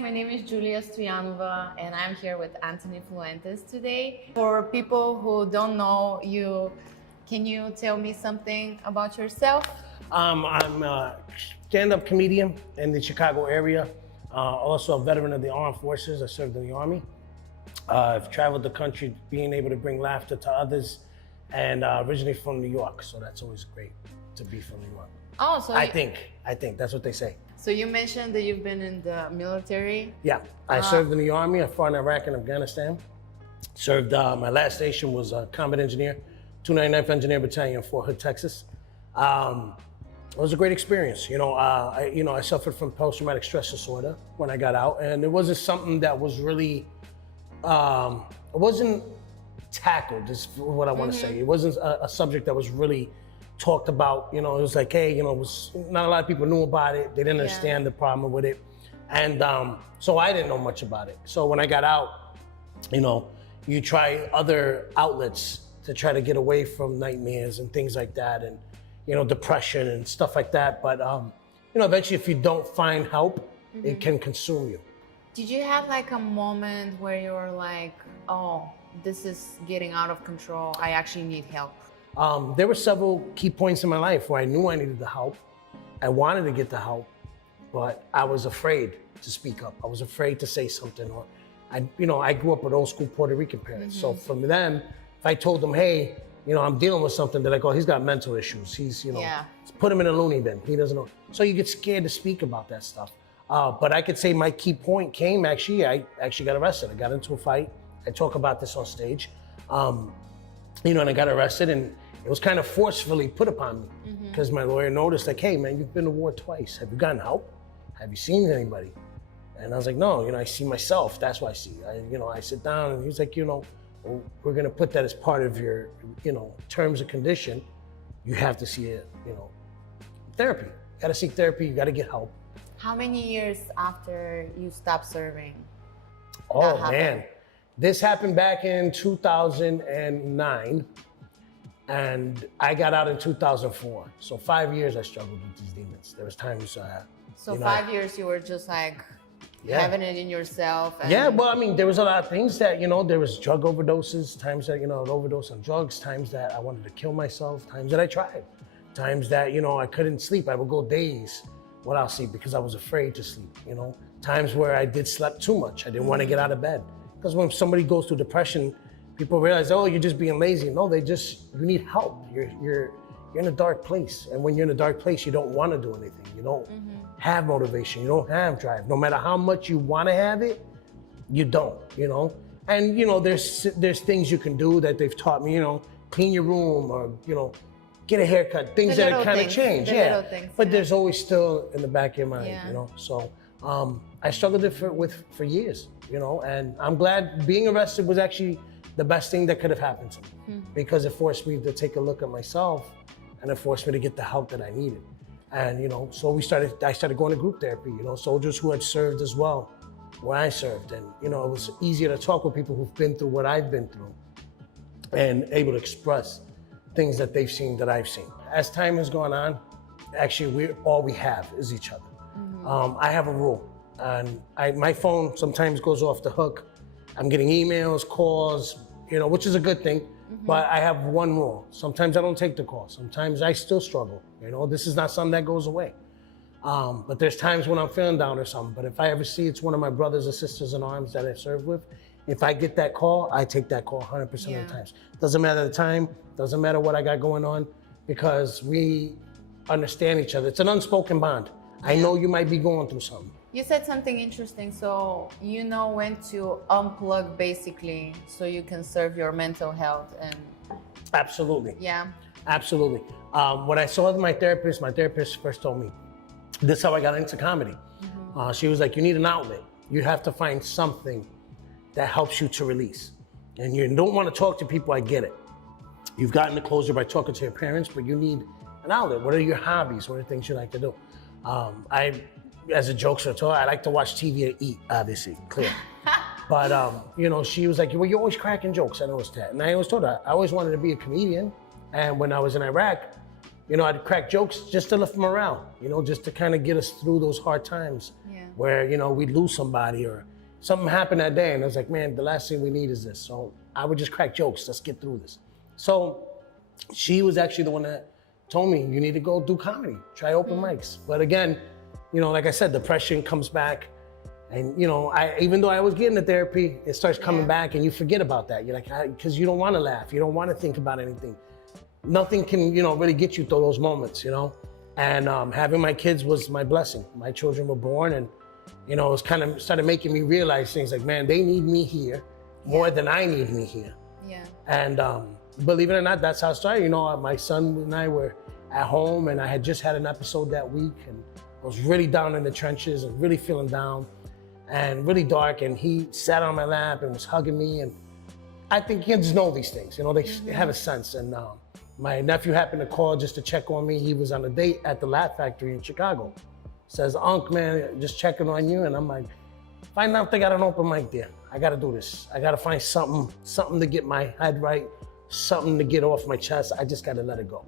my name is Julia Stoyanova and I'm here with Anthony Fuentes today. For people who don't know you, can you tell me something about yourself? I'm a stand-up comedian in the Chicago area, also a veteran of the armed forces. I served in the Army. I've traveled the country being able to bring laughter to others, and originally from New York, so that's always great to be from New York. Oh, so I think that's what they say. So you mentioned that you've been in the military? Yeah, I served in the Army. I fought in Iraq and Afghanistan. Served, my last station was a combat engineer, 299th Engineer Battalion, Fort Hood, Texas. It was a great experience. I suffered from post-traumatic stress disorder when I got out, and it wasn't something that was really, it wasn't tackled, is what I want to say. It wasn't a subject that was really talked about. It was like, hey, not a lot of people knew about it. They didn't understand the problem with it. And so I didn't know much about it. So when I got out, you try other outlets to try to get away from nightmares and things like that, and depression and stuff like that. But eventually, if you don't find help, it can consume you. Did you have like a moment where you were like, oh, this is getting out of control, I actually need help? There were several key points in my life where I knew I needed the help. I wanted to get the help, but I was afraid to speak up. I was afraid to say something. Or I grew up with old school Puerto Rican parents. So from them, if I told them, hey, I'm dealing with something, they're like, oh, he's got mental issues. He's, put him in a loony bin. He doesn't know. So you get scared to speak about that stuff. But I could say my key point came I actually got arrested. I got into a fight. I talk about this on stage. And I got arrested, and it was kind of forcefully put upon me because my lawyer noticed, like, hey, man, you've been to war twice. Have you gotten help? Have you seen anybody? And I was like, no, I see myself. That's what I see. I sit down, and he's like, we're going to put that as part of your, terms and condition. You have to see it, therapy. You got to seek therapy. You got to get help. How many years after you stopped serving? Oh, man. This happened back in 2009, and I got out in 2004. So 5 years I struggled with these demons. There was times. So 5 years you were just like having it in yourself. And yeah, well, there was a lot of things that, there was drug overdoses, times that, I'd overdose on drugs, times that I wanted to kill myself, times that I tried, times that, I couldn't sleep. I would go days without sleep because I was afraid to sleep, times where I slept too much. I didn't want to get out of bed. Because when somebody goes through depression, people realize, oh, you're just being lazy. No, you need help. You're in a dark place. And when you're in a dark place, you don't want to do anything. You don't have motivation. You don't have drive. No matter how much you want to have it, you don't, And, there's things you can do that they've taught me, clean your room or, get a haircut, things that kind of change. But there's always still in the back of your mind, So I struggled with for years, and I'm glad being arrested was actually the best thing that could have happened to me because it forced me to take a look at myself, and it forced me to get the help that I needed. And, so I started going to group therapy, soldiers who had served as well, where I served. And, it was easier to talk with people who've been through what I've been through and able to express things that they've seen that I've seen. As time has gone on, actually, all we have is each other. I have a rule, and my phone sometimes goes off the hook. I'm getting emails, calls, which is a good thing, but I have one rule. Sometimes I don't take the call. Sometimes I still struggle. This is not something that goes away. But there's times when I'm feeling down or something, but if I ever see it's one of my brothers or sisters in arms that I've served with, if I get that call, I take that call 100% of the times. Doesn't matter the time, doesn't matter what I got going on, because we understand each other. It's an unspoken bond. I know you might be going through something. You said something interesting. So you know when to unplug, basically, so you can serve your mental health. And absolutely. Yeah. Absolutely. When I saw my therapist first told me, this is how I got into comedy. She was like, you need an outlet. You have to find something that helps you to release. And you don't want to talk to people, I get it. You've gotten the closure by talking to your parents, but you need an outlet. What are your hobbies? What are the things you like to do? As a jokester, I like to watch TV and eat, obviously, clear. But, she was like, well, you're always cracking jokes. I noticed that. And I always told her, I always wanted to be a comedian. And when I was in Iraq, you know, I'd crack jokes just to lift morale, you know, just to kind of get us through those hard times where, you know, we'd lose somebody or something happened that day. And I was like, man, the last thing we need is this. So I would just crack jokes. Let's get through this. So she was actually the one that told me, you need to go do comedy, try open mics. But again, you know, like I said, depression comes back. And, you know, even though I was getting the therapy, it starts coming back and you forget about that. You're like, because you don't want to laugh. You don't want to think about anything. Nothing can, you know, really get you through those moments, you know? And having my kids was my blessing. My children were born and, you know, it was kind of started making me realize things like, man, they need me here more than I need me here. Yeah. And believe it or not, that's how it started. You know, my son and I were at home and I had just had an episode that week and I was really down in the trenches and really feeling down and really dark. And he sat on my lap and was hugging me. And I think kids know these things, you know, they have a sense. And my nephew happened to call just to check on me. He was on a date at the Laugh Factory in Chicago. Says, Unc, man, just checking on you. And I'm like, find out if they got an open mic there. I gotta do this. I gotta find something to get my head right, something to get off my chest. I just gotta let it go.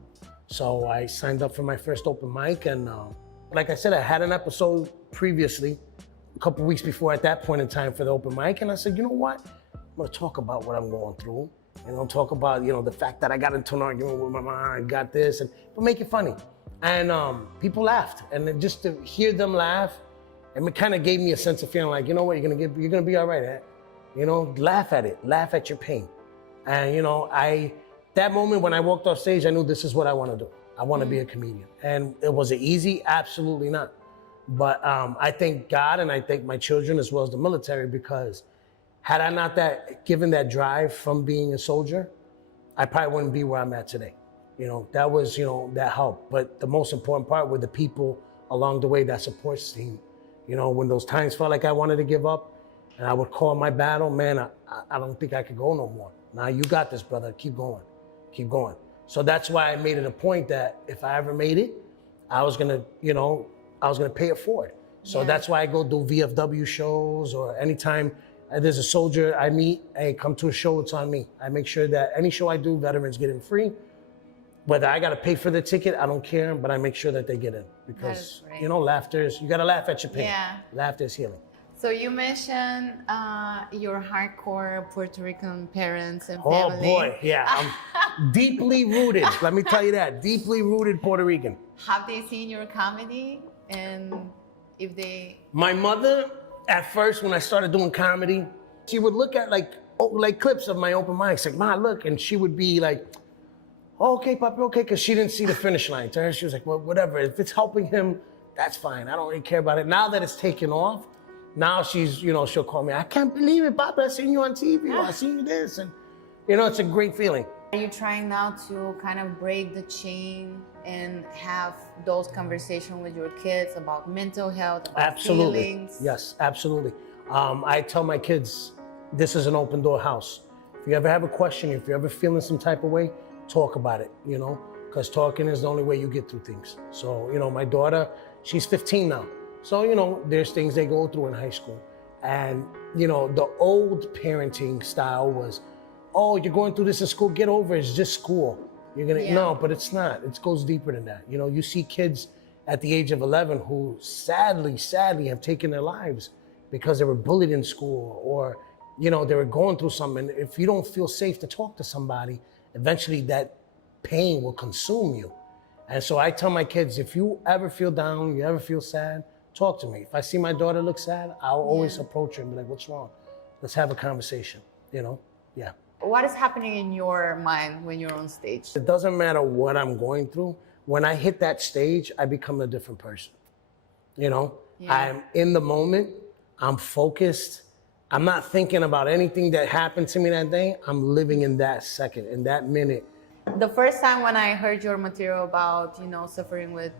So I signed up for my first open mic. And like I said, I had an episode previously, a couple weeks before at that point in time for the open mic. And I said, you know what? I'm gonna talk about what I'm going through. And I'll talk about, you know, the fact that I got into an argument with my mom, I got this, but make it funny. And people laughed. And then just to hear them laugh, and it kind of gave me a sense of feeling like, you know what, you're gonna be all right, eh? You know, laugh at it, laugh at your pain. And you know, that moment when I walked off stage, I knew this is what I want to do. I want to be a comedian. And was it easy? Absolutely not. But I thank God and I thank my children as well as the military, because had I not given that drive from being a soldier, I probably wouldn't be where I'm at today. You know, that was, you know, that helped. But the most important part were the people along the way, that support team. You know, when those times felt like I wanted to give up and I would call my battle, man, I don't think I could go no more. Now you got this, brother, keep going, keep going. So that's why I made it a point that if I ever made it, I was gonna, you know, I was gonna pay it forward. So that's why I go do VFW shows, or anytime there's a soldier I meet, hey, come to a show, it's on me. I make sure that any show I do, veterans get in free. Whether I gotta pay for the ticket, I don't care, but I make sure that they get in. Because, you know, you gotta laugh at your pain. Yeah. Laughter is healing. So you mentioned your hardcore Puerto Rican parents and family. Oh boy, yeah. I'm deeply rooted, let me tell you that. Deeply rooted Puerto Rican. Have they seen your comedy? And if they... My mother, at first, when I started doing comedy, she would look at like clips of my open mics, like, Ma, look, and she would be like, oh, okay, Papi, okay, because she didn't see the finish line. To her, she was like, well, whatever. If it's helping him, that's fine. I don't really care about it. Now that it's taken off, now she's, you know, she'll call me, I can't believe it, Papi, I seen you on TV, or I seen you this. And, you know, it's a great feeling. Are you trying now to kind of break the chain and have those conversations with your kids about mental health, about feelings? Yes, absolutely. I tell my kids, this is an open door house. If you ever have a question, if you're ever feeling some type of way, talk about it, you know, because talking is the only way you get through things. So, you know, my daughter, she's 15 now. So, you know, there's things they go through in high school. And, you know, the old parenting style was, oh, you're going through this in school, get over it, it's just school. You're gonna, no, but it's not. It goes deeper than that. You know, you see kids at the age of 11 who sadly have taken their lives because they were bullied in school, or, you know, they were going through something. If you don't feel safe to talk to somebody, eventually that pain will consume you. And so I tell my kids, if you ever feel down, you ever feel sad, talk to me. If I see my daughter look sad, I'll always approach her and be like, what's wrong? Let's have a conversation, you know? Yeah. What is happening in your mind when you're on stage? It doesn't matter what I'm going through. When I hit that stage, I become a different person. You know, I'm in the moment, I'm focused. I'm not thinking about anything that happened to me that day. I'm living in that second, in that minute. The first time when I heard your material about, you know, suffering with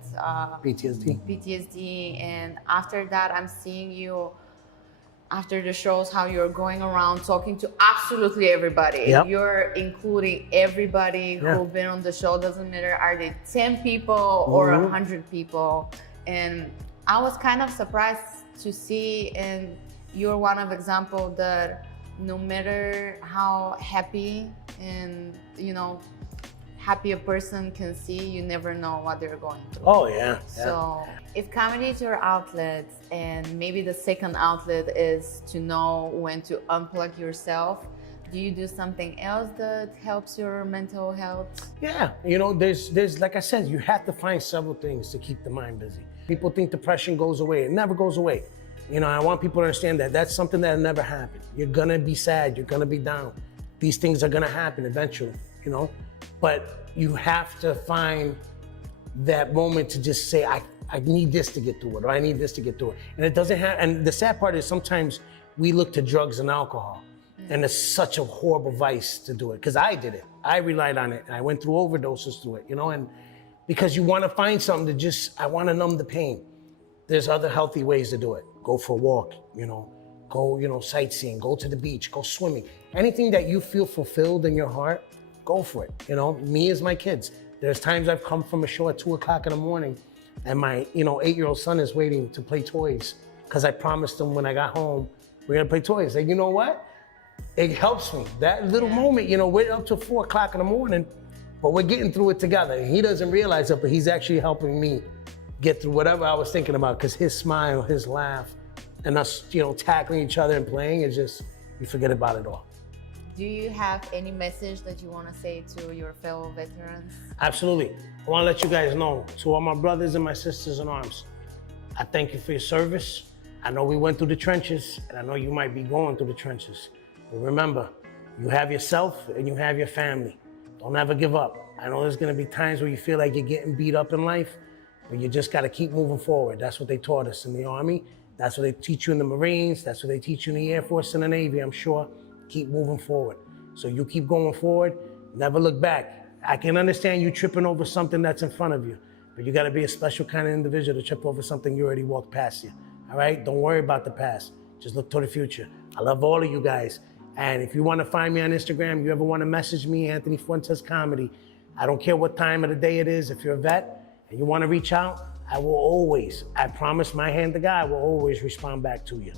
PTSD, and after that, I'm seeing you after the shows, how you're going around talking to absolutely everybody. You're including everybody who's been on the show. Doesn't matter, are they 10 people or 100 people? And I was kind of surprised to see, and you're one of example that no matter how happy and, you know, happy a person can see, you never know what they're going through. Oh, yeah. So if comedy is your outlet, and maybe the second outlet is to know when to unplug yourself, do you do something else that helps your mental health? Yeah, you know, there's like I said, you have to find several things to keep the mind busy. People think depression goes away. It never goes away. You know, I want people to understand that that's something that'll never happen. You're gonna be sad, you're gonna be down. These things are gonna happen eventually, you know? But you have to find that moment to just say, I need this to get through it, or I need this to get through it. And it doesn't have, and the sad part is sometimes we look to drugs and alcohol. And it's such a horrible vice to do it, because I did it. I relied on it, and I went through overdoses through it, you know, and because you want to find something to just, I want to numb the pain. There's other healthy ways to do it. Go for a walk, you know, go, you know, sightseeing, go to the beach, go swimming. Anything that you feel fulfilled in your heart, go for it. You know, me as my kids. There's times I've come from a show at 2 o'clock in the morning, and my, you know, 8-year-old son is waiting to play toys, because I promised him when I got home, we're going to play toys. Like, you know what? It helps me. That little moment, you know, we're up to 4 o'clock in the morning, but we're getting through it together. He doesn't realize it, but he's actually helping me get through whatever I was thinking about, because his smile, his laugh, and us, you know, tackling each other and playing is just, you forget about it all. Do you have any message that you want to say to your fellow veterans? Absolutely. I want to let you guys know, to all my brothers and my sisters in arms, I thank you for your service. I know we went through the trenches, and I know you might be going through the trenches. But remember, you have yourself and you have your family. Don't ever give up. I know there's gonna be times where you feel like you're getting beat up in life, but you just gotta keep moving forward. That's what they taught us in the Army. That's what they teach you in the Marines. That's what they teach you in the Air Force and the Navy, I'm sure. Keep moving forward. So you keep going forward, never look back. I can understand you tripping over something that's in front of you, but you gotta be a special kind of individual to trip over something you already walked past you, all right? Don't worry about the past. Just look to the future. I love all of you guys. And if you want to find me on Instagram, you ever want to message me, Anthony Fuentes Comedy. I don't care what time of the day it is. If you're a vet and you want to reach out, I will always, I promise my hand to God, will always respond back to you.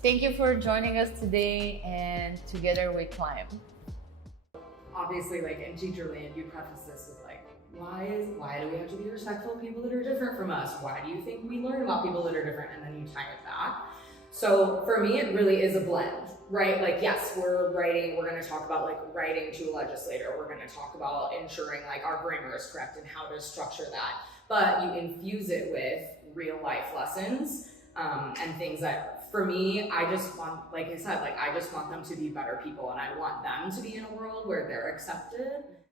Thank you for joining us today, and together we climb. Obviously, like in Teacher Land, you preface this with like, why do we have to be respectful of people that are different from us? Why do you think we learn about people that are different? And then you tie it back. So for me, it really is a blend, right? Like, yes, we're going to talk about like writing to a legislator. We're going to talk about ensuring like our grammar is correct and how to structure that. But you infuse it with real life lessons and things that, for me, I just want, like I said, like I just want them to be better people, and I want them to be in a world where they're accepted.